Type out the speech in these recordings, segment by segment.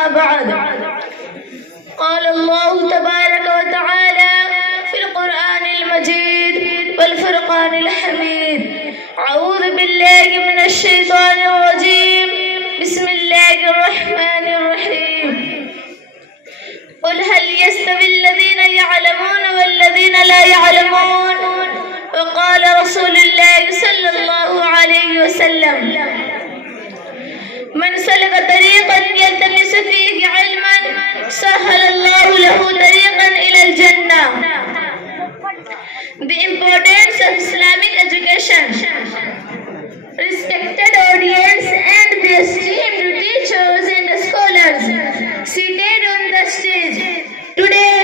أما بعد قال الله تبارك وتعالى في القرآن المجيد والفرقان الحميد أعوذ بالله من الشيطان الرجيم بسم الله الرحمن الرحيم قل هل يستوي الذين يعلمون والذين لا يعلمون وقال رسول الله صلى الله عليه وسلم من سلك طريقا يلتمس فيه علما سهل الله له طريقا إلى الجنة. The importance of Islamic education. Respected audience and the esteemed teachers and scholars seated on the stage. Today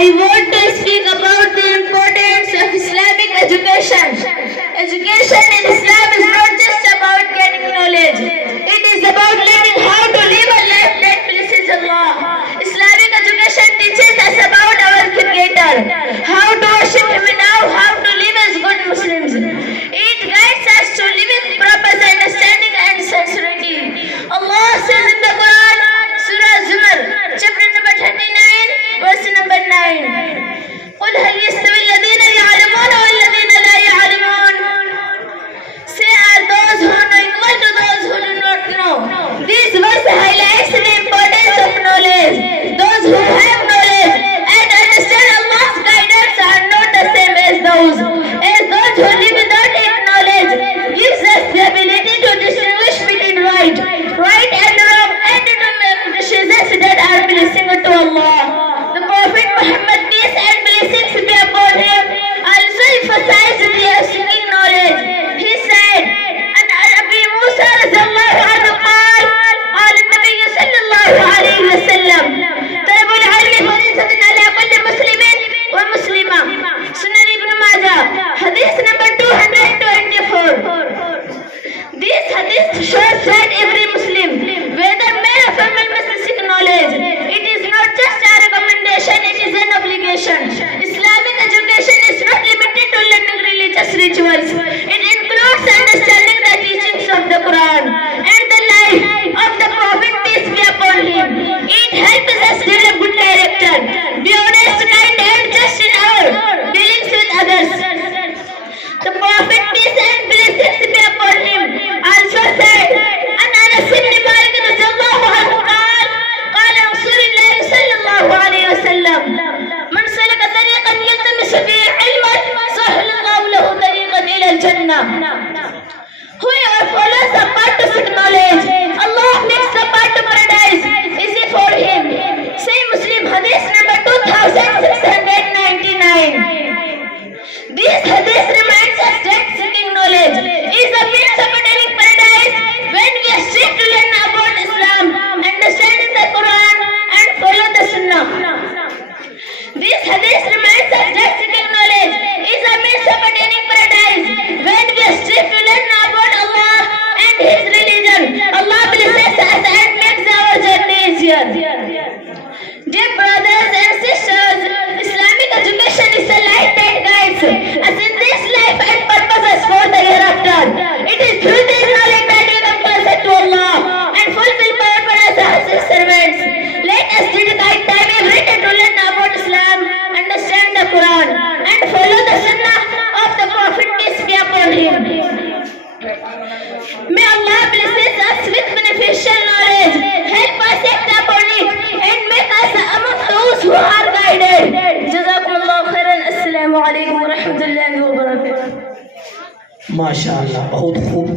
I want to speak about the importance of Islamic education. Education in Islam is not just about getting knowledge. It is about learning how to live a life that pleases Allah. Islamic education teaches us about our Creator, how to worship Him and how to live as good Muslims. It guides us to live with purpose, understanding and sincerity. Allah says in the Quran, Surah Zumar, chapter number 39, verse number 9. قل هل يستوي الذين يعلمون والذين لا يعلمون. Say, are those who know equal to those who do not know? This verse highlights the importance of knowledge. Those who have knowledge and understand Allah's guidance are not the same as those who live without knowledge. Gives us the ability to distinguish between right and wrong, and to make decisions that are pleasing to Allah. The Prophet Muhammad, peace and blessings be upon him, also emphasized the seeking knowledge. He said, "An Abi Musa radhiyallahu anhu قال قال النبي صلى الله عليه وسلم طلب العلم فريضة على كل مسلم ومسلمة." Sunan Ibn Majah, hadith number 224. This hadith shows that every Muslim, whether male or female, must seek knowledge. It is not just a recommendation, it is an obligation. Islamic education is not limited to learning religious rituals. It includes understanding the teachings of the Quran and the life of the Prophet, peace be upon him. It helps us develop good character, be honest, kind and just in our dealings with others. The Prophet, peace and blessings be upon him, also said, "An Anas ibn Malik radhiyallahu anhu قال قال رسول الله صلى الله عليه وسلم من سلك طريقا يلتمس فيه علما سهل الله له طريقا إلى الجنة." Whoever follows the path to seek knowledge, Allah makes the path to paradise easy for him. Say Muslim, hadith number 2699. This hadith reminds us that seeking knowledge is a means of attaining paradise when we strive to learn about Islam, understanding the Quran and follow the Sunnah. This hadith reminds us that seeking knowledge is a means of attaining paradise when we strive to learn about Allah and His religion. Allah blesses us and makes our journey easier. Dear brothers and sisters, Islamic education is a light that guides us in this life and purposes for the hereafter. It is through this knowledge that we come closer to Allah and fulfill purpose as His servants. Let us dedicate time every day to learn about Islam, understand the Quran, and follow the Sunnah of the Prophet, peace be upon him. May Allah bless us with beneficial knowledge, help us act upon it, and make us among those who are guided. Jazakumullah khairan. Assalamu alaikum wa rahmatullahi wa barakatuh. माशाअल्लाह, बहुत खूब।